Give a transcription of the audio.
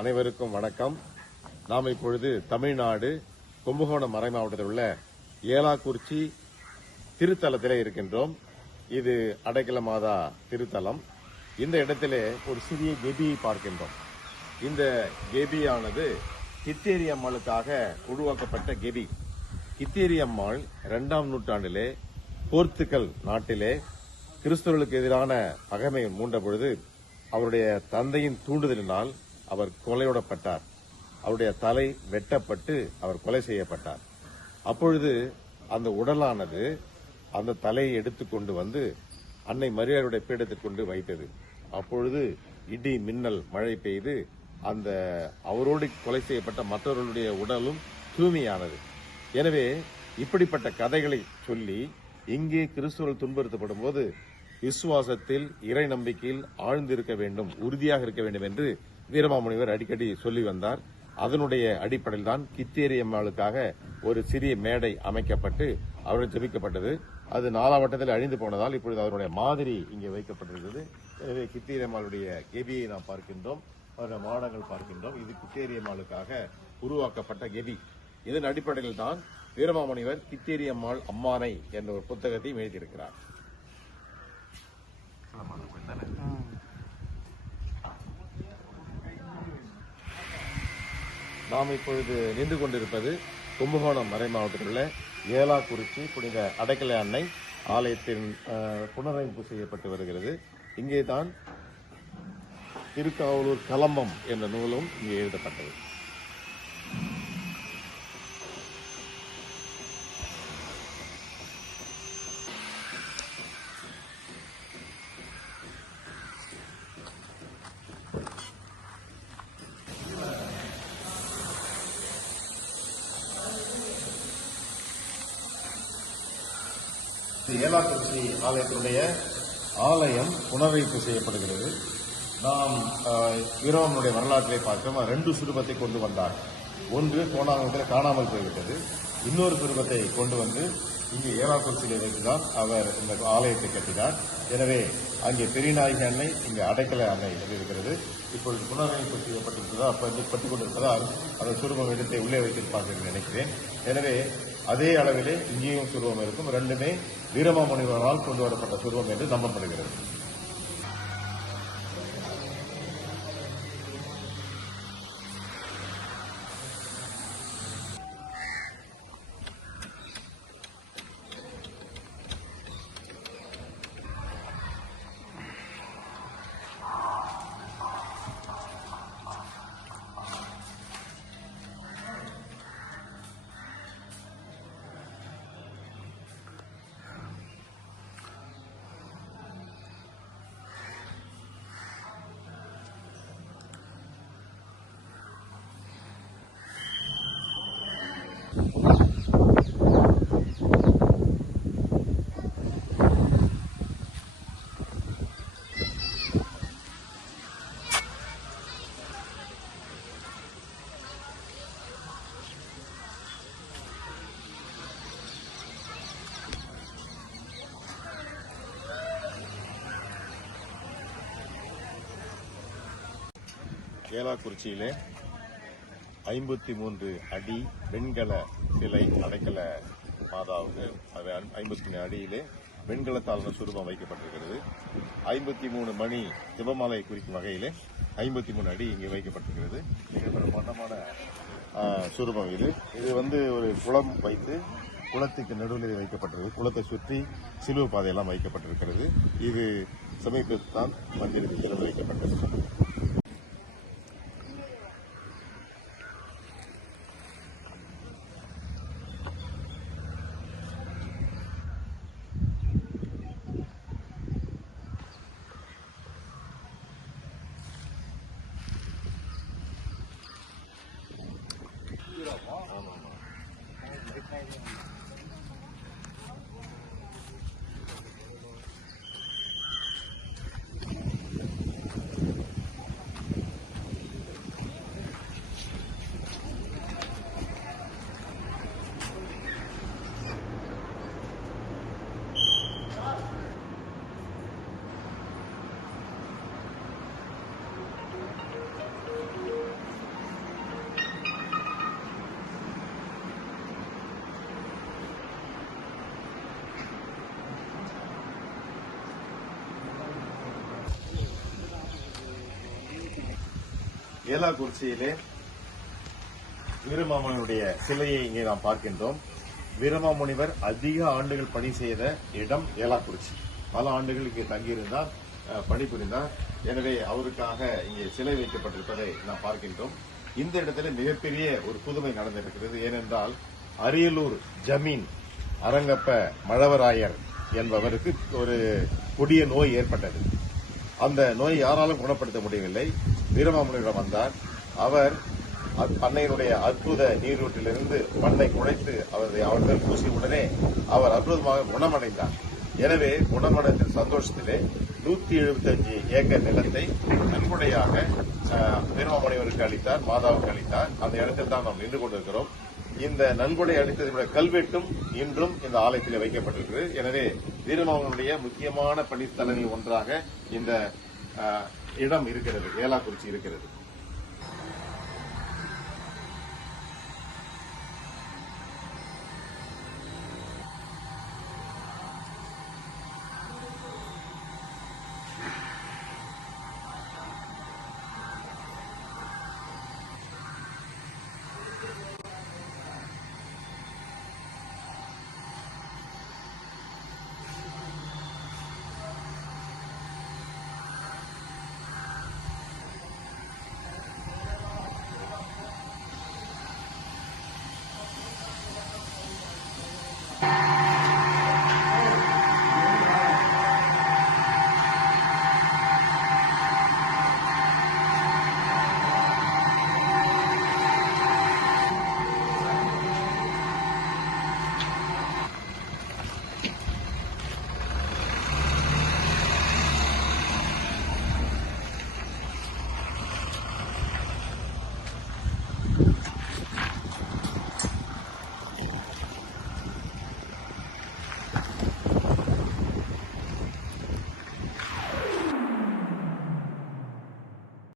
அனைவருக்கும் வணக்கம். நாம் இப்பொழுது தமிழ்நாடு கும்பகோணம் மறை மாவட்டத்தில் உள்ள ஏலாக்குறிச்சி திருத்தலத்திலே இருக்கின்றோம். இது அடைக்கல மாதா திருத்தலம். இந்த இடத்திலே ஒரு சிறிய கெபியை பார்க்கின்றோம். இந்த கெபியானது கித்தேரி அம்மாளுக்காக உருவாக்கப்பட்ட கெபி. கித்தேரி அம்மாள் 2ஆம் நூற்றாண்டிலே போர்த்துகல் நாட்டிலே கிறிஸ்தவர்களுக்கு எதிரான பகைமை மூண்ட பொழுது அவருடைய தந்தையின் தூண்டுதலினால் அவர் கொலையிடப்பட்டார். அவருடைய தலை வெட்டப்பட்டு அவர் கொலை செய்யப்பட்டார். அப்பொழுது அந்த உடலானது அந்த தலையை எடுத்துக்கொண்டு வந்து அன்னை மரியாளுடைய பீடத்திற்கு கொண்டு வைத்தது. அப்பொழுது இடி மின்னல் மழை பெய்து அந்த அவரோடு கொலை செய்யப்பட்ட மற்றவர்களுடைய உடலும் தூய்மையானது. எனவே இப்படிப்பட்ட கதைகளை சொல்லி இங்கே கிறிஸ்துவர்கள் துன்புறுத்தப்படும் போது விசுவாசத்தில் இறை நம்பிக்கையில் ஆழ்ந்திருக்க வேண்டும், உறுதியாக இருக்க வேண்டும் என்று வீரமாமுனிவர் அடிக்கடி சொல்லி வந்தார். அதனுடைய அடிப்படையில் தான் கித்தேரி அம்மாளுக்காக ஒரு சிறிய மேடை அமைக்கப்பட்டு அவர்கள் ஜெபிக்கப்பட்டது. அது 4ஆம் வட்டத்தில் அழிந்து போனதால் இப்பொழுது அதனுடைய மாதிரி இங்கே வைக்கப்பட்டிருக்கிறது. எனவே கித்தேரி அம்மாளுடைய கெபியை நாம் பார்க்கின்றோம், அவருடைய மாடங்கள் பார்க்கின்றோம். இது கித்தேரி அம்மாளுக்காக உருவாக்கப்பட்ட கெபி. இதன் அடிப்படையில் தான் வீரமாமுனிவர் கித்தேரி அம்மாள் அம்மானை என்ற ஒரு புத்தகத்தையும் எழுதியிருக்கிறார். நாம் இப்பொழுது நின்று கொண்டிருப்பது கும்பகோணம் மறை மாவட்டத்தில் உள்ள ஏலாக்குறிச்சி புனித அடைக்கல அன்னை ஆலயத்தின் புனரமைப்பு செய்யப்பட்டு வருகிறது. இங்கே தான் திருக்காவலூர் கலம்பம் என்ற நூலும் இங்கே எழுதப்பட்டது. ஏலாக்குறிச்சி ஆலயத்தினுடைய ஆலயம் புனரமைப்பு செய்யப்படுகிறது. நாம் வீரமாமுனிவருடைய வரலாற்றை பார்த்தோம். 2 சுரூபத்தை கொண்டு வந்தார். ஒன்று கோணாங்கத்தில் காணாமல் போய்விட்டது. இன்னொரு சுரூபத்தை கொண்டு வந்து இங்கே ஏலாக்குறிச்சியில் வைத்துதான் அவர் இந்த ஆலயத்தை கட்டினார். எனவே அங்கே பெரியநாயகி அன்னை, இங்கே அடைக்கல அன்னை இருக்கிறது. இப்பொழுது புனரமைப்பு செய்யப்பட்டிருப்பதால் பட்டுக் கொண்டிருப்பதால் அந்த சுரூபம் எடுத்து உள்ளே வைத்திருப்பார்கள் என்று நினைக்கிறேன். எனவே அதே அளவிலே இங்கேயும் சுரூபம் இருக்கும். 2மே வீரமாமுனிவரால் கொண்டு வரப்பட்ட சுரூபம் என்று நம்பப்படுகிறது. ஏலாக்குறிச்சியிலே 53 அடி வெண்கல சிலை அடைக்கல மாதாவுக்கு 53 அடியிலே வெண்கலத்தால் சுரூபம் வைக்கப்பட்டிருக்கிறது. 53 மணி ஜெபமாலை குறிக்கும் வகையிலே 53 அடி இங்கே வைக்கப்பட்டிருக்கிறது. மிக பிரமாண்டமான சுரூபம் இது. இது ஒரு குளம் வைத்து குளத்துக்கு நடுவில் வைக்கப்பட்டிருக்கு. குளத்தை சுற்றி சிலுவை பாதையெல்லாம் வைக்கப்பட்டிருக்கிறது. இது சமீபத்தில் தான் மந்திரத்தில் சிலுவை வைக்கப்பட்டது. ஏலாக்குறிச்சியிலே வீரமாமுனிவருடைய சிலையை இங்கே நாம் பார்க்கின்றோம். வீரமாமுனிவர் அதிக ஆண்டுகள் பணி செய்த இடம் ஏலாக்குறிச்சி. பல ஆண்டுகள் இங்கே தங்கியிருந்தார், பணிபுரிந்தார். எனவே அவருக்காக இங்கே சிலை வைக்கப்பட்டிருப்பதை நாம் பார்க்கின்றோம். இந்த இடத்துல மிகப்பெரிய ஒரு புதுமை நடந்திருக்கிறது. ஏனென்றால் அரியலூர் ஜமீன் அரங்கப்ப மழவராயர் என்பவருக்கு ஒரு கொடிய நோய் ஏற்பட்டது. அந்த நோய் யாராலும் குணப்படுத்த முடியவில்லை. வீரமாமுனிவரிடம் வந்தார். அவர் பண்ணையினுடைய அற்புத நீரூற்றிலிருந்து மண்ணை குழைத்து அவர்கள் பூசி உடனே அவர் அற்புதமாக குணமடைந்தார். எனவே குணமடைந்த சந்தோஷத்திலே 175 ஏக்கர் நிலத்தை நன்கொடையாக வீரமாமுனிவருக்கு அளித்தார், மாதாவுக்கு அளித்தார். அந்த இடத்தில் தான் நாம் நின்று கொண்டிருக்கிறோம். இந்த நன்கொடை அளித்ததனுடைய கல்வெட்டும் இன்றும் இந்த ஆலயத்தில் வைக்கப்பட்டிருக்கிறது. எனவே வீரமாமுனிவருடைய முக்கியமான பணித்தலங்களில் ஒன்றாக இந்த இடம் இருக்கிறது, ஏலாக்குறிச்சி இருக்கிறது.